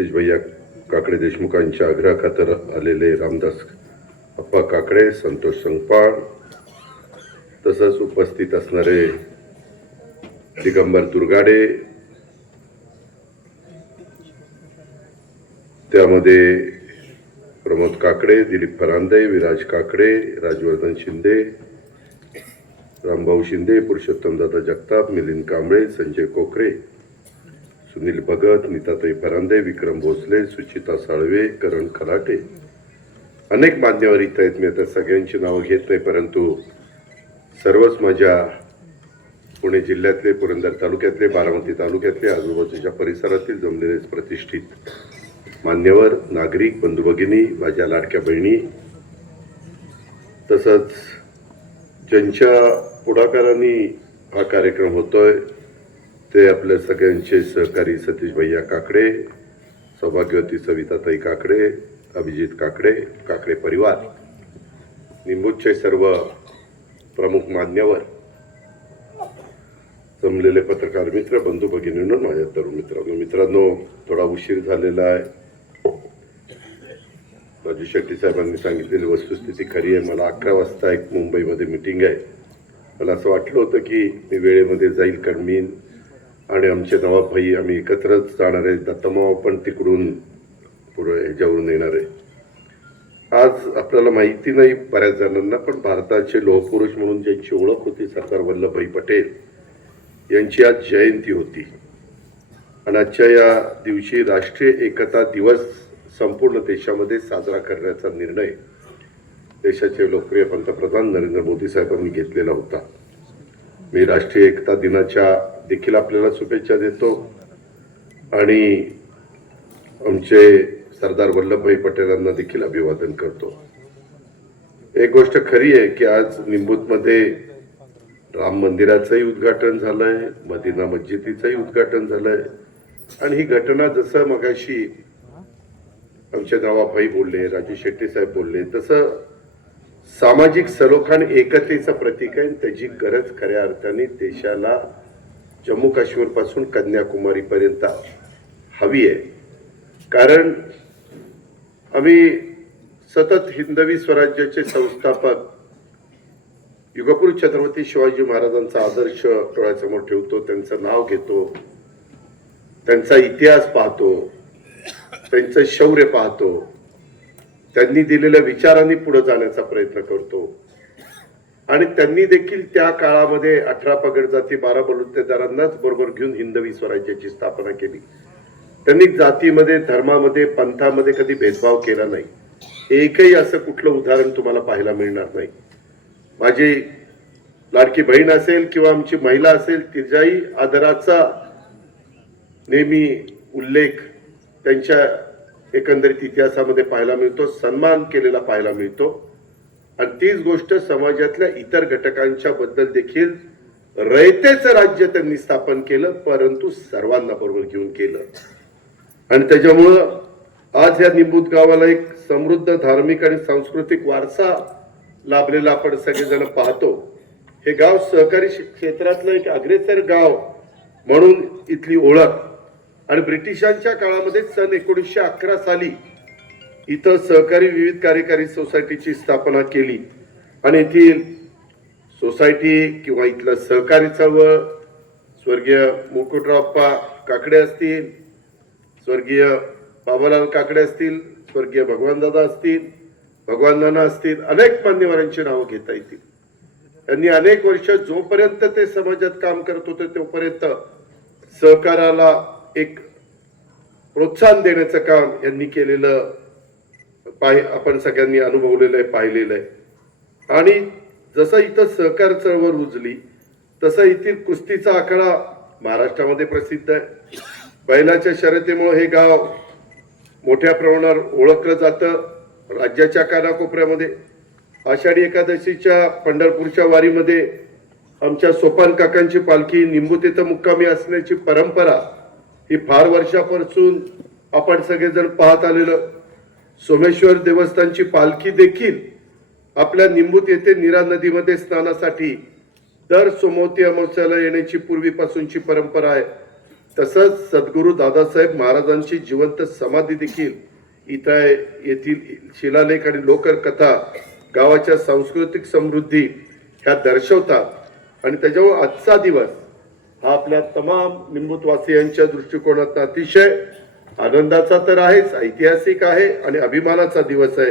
सतीश भैया काकडे देशमुखांच्या आग्रहाखातर आलेले रामदास अप्पा काकडे संतोष संगपाळ तसंच उपस्थित असणारे दिगंबर दुर्गाडे त्यामध्ये प्रमोद काकडे दिलीप फरांदे विराज काकडे राजवर्धन शिंदे रामभाऊ शिंदे पुरुषोत्तमदादा जगताप मिलिंद कांबळे संजय कोकरे सुनील भगत नीताताई परांदे विक्रम भोसले सुचिता साळवे करण खलाटे अनेक मान्यवर इथं आहेत. मी आता सगळ्यांची नावं घेत नाही परंतु सर्वच माझ्या पुणे जिल्ह्यातले पुरंदर तालुक्यातले बारामती तालुक्यातले आजूबाजूच्या परिसरातील जमलेले प्रतिष्ठित मान्यवर नागरिक बंधू भगिनी माझ्या लाडक्या बहिणी तसंच ज्यांच्या पुढाकाराने हा कार्यक्रम होतोय ते आपल्या सगळ्यांचे सहकारी सतीश भैया काकडे सौभाग्यवती सविताताई काकडे अभिजित काकडे काकडे परिवार. निंबूचे सर्व प्रमुख मान्यवर. जमलेले पत्रकार मित्र बंधू भगिनींनो माझ्या तरुण मित्रांनो मित्रांनो थोडा उशीर झालेला आहे. राजू शेट्टी साहेबांनी सांगितलेली वस्तुस्थिती खरी आहे. मला अकरा वाजता एक मुंबईमध्ये मिटिंग आहे. मला असं वाटलं होतं की मी वेळेमध्ये जाईल कारण मी आणि आमचे नवाबभाई आम्ही एकत्रच जाणार आहे. दत्तमाव पण तिकडून पुढे ह्याच्यावरून येणार आहे. आज आपल्याला माहिती नाही बऱ्याच जणांना पण भारताचे लोहपुरुष म्हणून ज्यांची ओळख होती सरदार वल्लभभाई पटेल यांची आज जयंती होती. आणि आजच्या या दिवशी राष्ट्रीय एकता दिवस संपूर्ण देशामध्ये साजरा करण्याचा निर्णय देशाचे लोकप्रिय पंतप्रधान नरेंद्र मोदी साहेबांनी घेतलेला होता. मी राष्ट्रीय एकता दिनाच्या देखील आपल्याला शुभेच्छा देतो. आणि आमचे सरदार वल्लभभाई पटेलांना देखील अभिवादन करतो. एक गोष्ट खरी आहे की आज निंबूतमध्ये राम मंदिराचंही उद्घाटन झालंय मदिना मस्जिदीचंही उद्घाटन झालंय. आणि ही घटना जसं मगाशी आमचे नवाभाई बोलले राजू शेट्टी साहेब बोलले तसं सामाजिक सलोखान एकतेचं प्रतीक आहे त्याची गरज खऱ्या अर्थाने देशाला जम्मू काश्मीरपासून हवी आहे. कारण आम्ही सतत हिंदवी स्वराज्याचे संस्थापक युगपुरुष छत्रपती शिवाजी महाराजांचा आदर्श डोळ्यासमोर ठेवतो त्यांचं नाव घेतो त्यांचा इतिहास पाहतो त्यांचं शौर्य पाहतो त्यांनी दिलेल्या विचारांनी पुढे जाण्याचा प्रयत्न करतो. आणि त्यांनी देखील त्या काळामध्ये अठरा पगड जाती बारा बलुतेदारांनाच बरोबर घेऊन हिंदवी स्वराज्याची स्थापना केली. त्यांनी जातीमध्ये धर्मामध्ये पंथामध्ये कधी भेदभाव केला नाही. एकही असं कुठलं उदाहरण तुम्हाला पाहायला मिळणार नाही. माझी लाडकी बहीण असेल किंवा आमची महिला असेल तिच्याही आदराचा नेहमी उल्लेख त्यांच्या एकंदरीत इतिहासामध्ये पाहायला मिळतो सन्मान केलेला पाहायला मिळतो. आणि तीच गोष्ट समाजातल्या इतर घटकांच्या बद्दल देखील रयतेचं राज्य त्यांनी स्थापन केलं परंतु सर्वांना बरोबर घेऊन केलं. आणि त्याच्यामुळं आज या निंबूत गावाला एक समृद्ध धार्मिक आणि सांस्कृतिक वारसा लाभलेला आपण सगळेजण पाहतो. हे गाव सहकारी क्षेत्रातलं एक अग्रेसर गाव म्हणून इथली ओळख. आणि ब्रिटिशांच्या काळामध्ये सन एकोणीसशे अकरा साली इथं सहकारी विविध कार्यकारी सोसायटीची स्थापना केली. आणि येथील सोसायटी किंवा इथलं सहकारी चळवळ स्वर्गीय मुकुटरावप्पा काकडे असतील स्वर्गीय बाबालाल काकडे असतील स्वर्गीय भगवानदादा असतील भगवानदाना असतील अनेक मान्यवरांची नावं घेता येतील. त्यांनी अनेक वर्ष जोपर्यंत ते समाजात काम करत होते तोपर्यंत सहकाराला एक प्रोत्साहन देण्याचं काम यांनी केलेलं पाय आपण सगळ्यांनी अनुभवलेलं आहे पाहिलेलं आहे. आणि जसं इथं सहकार चळवळ रुजली तसं इथील कुस्तीचा आखाडा महाराष्ट्रामध्ये प्रसिद्ध आहे. बैलाच्या शर्यतीमुळे हे गाव मोठ्या प्रमाणावर ओळखलं जातं राज्याच्या कानाकोपऱ्यामध्ये. आषाढी एकादशीच्या पंढरपूरच्या वारीमध्ये आमच्या सोपान काकांची पालखी निंबूत मुक्कामी असण्याची परंपरा ही फार वर्षापासून आपण सगळेजण पाहत आलेलं. सोमेश्वर देवस्थानची पालखी देखील आपल्या निंबूत येथे नीरा नदीमध्ये स्नानासाठी दर सोमवती अमावस्याला येण्याची पूर्वीपासूनची परंपरा आहे तसंच सद्गुरू दादासाहेब महाराजांची जिवंत समाधी देखील इथं आहे. येथील शिलालेख आणि लोकर कथा गावाच्या सांस्कृतिक समृद्धी ह्या दर्शवतात आणि त्याच्यामुळे आजचा दिवस हा आपल्या तमाम निंबूतवासियांच्या दृष्टिकोनातून अतिशय आनंदाचा तर आहेच ऐतिहासिक आहे आणि अभिमानाचा दिवस आहे.